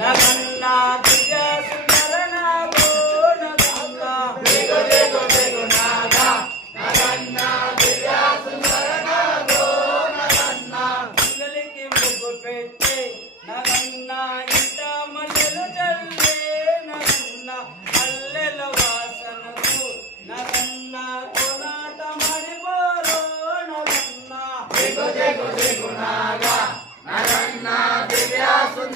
నగన్నా దివ్య సుందర నాగో నగన్నా దిగు దిగు దిగు నాగా నగన్నా దివ్య సుందర నాగో నగన్నా పిల్లలకి ముగ్గు పెట్టి నగన్నా ఇంట మల్లెలు చల్లే నగన్నా మల్లెల వాసనకు నగన్నా కోలాట మడిపోరో నగన్నా దిగు దిగు దిగు నాగా నగన్నా దివ్య సుందర